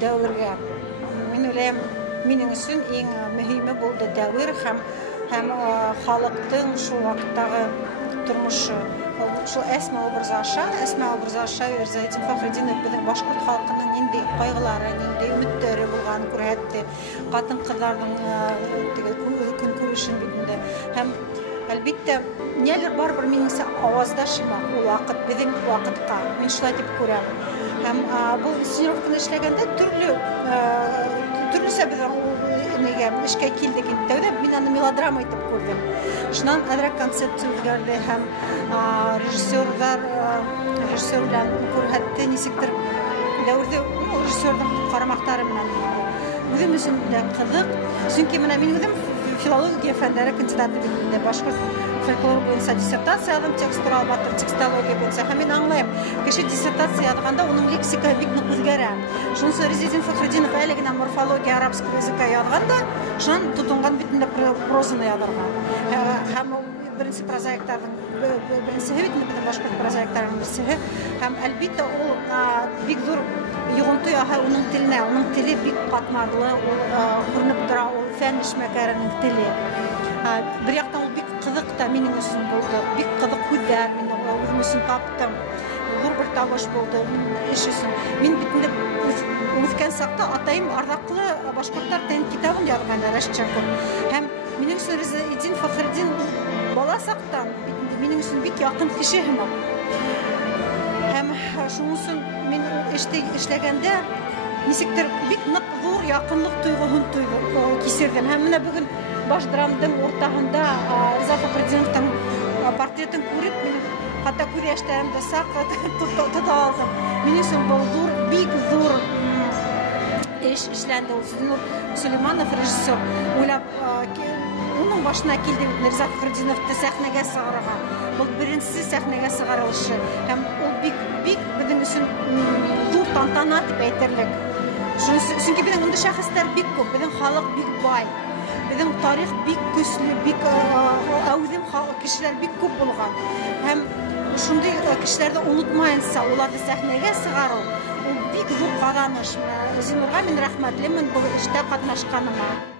дәвергә. Мин уйлыйм, минең өчен иң мөһиме булды дәвер һәм халыктың шул вакыттагы тормышы. Шул Әсма образы аша Зайдин Фәхретдинов безнең башкорт халкының нинди кайгылары, нинди өметләре булганын күрһәтте. Хатын-кызларның көн күрешен битендә. Һәм әлбәттә, ниләр барбыр минеңсә аваздашыма ул вакыт, безнең вакытка. Мин шулай дип күрәм. Һәм бу синровканы эшләгәндә төрле сәбәпләр нигә эшкә килдек. Тәүдә мин аны мелодрама итеп күрдем. Шуннан әдрәк концепция үзгәрде һәм режиссерлар белән күрһәтте ничектер дәврдә режиссерның карамактары белән. Үзем өчен дә кызык, чөнки менә мин үзем филология фәннәре кандидаты битендә башкорт фольклор буенча диссертация алдым, текстурал батыр, текстология буенча. Һәм мин аңлыйм, кеше диссертация язганда уның лексика бик нык үзгәрә. Шунысы Зайдин Фәхретдинов әле генә морфология арабского языка язганда, шуның тотынган битендә прозаны язарга. Һәм беренче прозаиктарның беренче битендә башкорт прозаиктарның берсе. Һәм әлбәттә ул бик зур йогынты яһа уның теленә, уның теле бик катмарлы, ул күренеп тора, ул фән эшмәкәренең теле. Bir яктан ул бик кызык та минең өчен булды. Бик кызык күзләр, мин үзем өчен таптым. Зур бер табыш булды эш өчен. Мин битендә үскән сакта атайым ардаклы башкортлар тән китабын язган Рашчаков. Һәм минең өчен Зайдин Фәхретдин бала сактан минең өчен бик якын кеше һәм. Һәм шуның өчен мин эшләгәндә ничектер бик нык зур якынлык тойгысын кисердем. Һәм менә бүген баш драмның уртаһында Риза Фәхретдиновның портретын күреп, мин хәтта күз яшьләремдә саклап тота алдым. Минем өчен бу зур, бик зур эш эшләнде. Ул Сулейманов режиссер уйлап, уның башына килде Риза Фәхретдиновны сәхнәгә сыгарга. Бу беренче сәхнәгә сыгарылышы. Һәм ул бик безнең өчен зур тантана дип әйтерлек. Чөнки безнең монда шәхесләр бик күп, безнең халык бик бай. Безнең тарих бик көчле, бик әүзем кешеләр бик күп булган. Һәм шундый кешеләрне унутмаенса, уларны сәхнәгә сыгару, ул бик зур казаныш. Зинурга мин рәхмәтлемен бу эштә катнашканыма.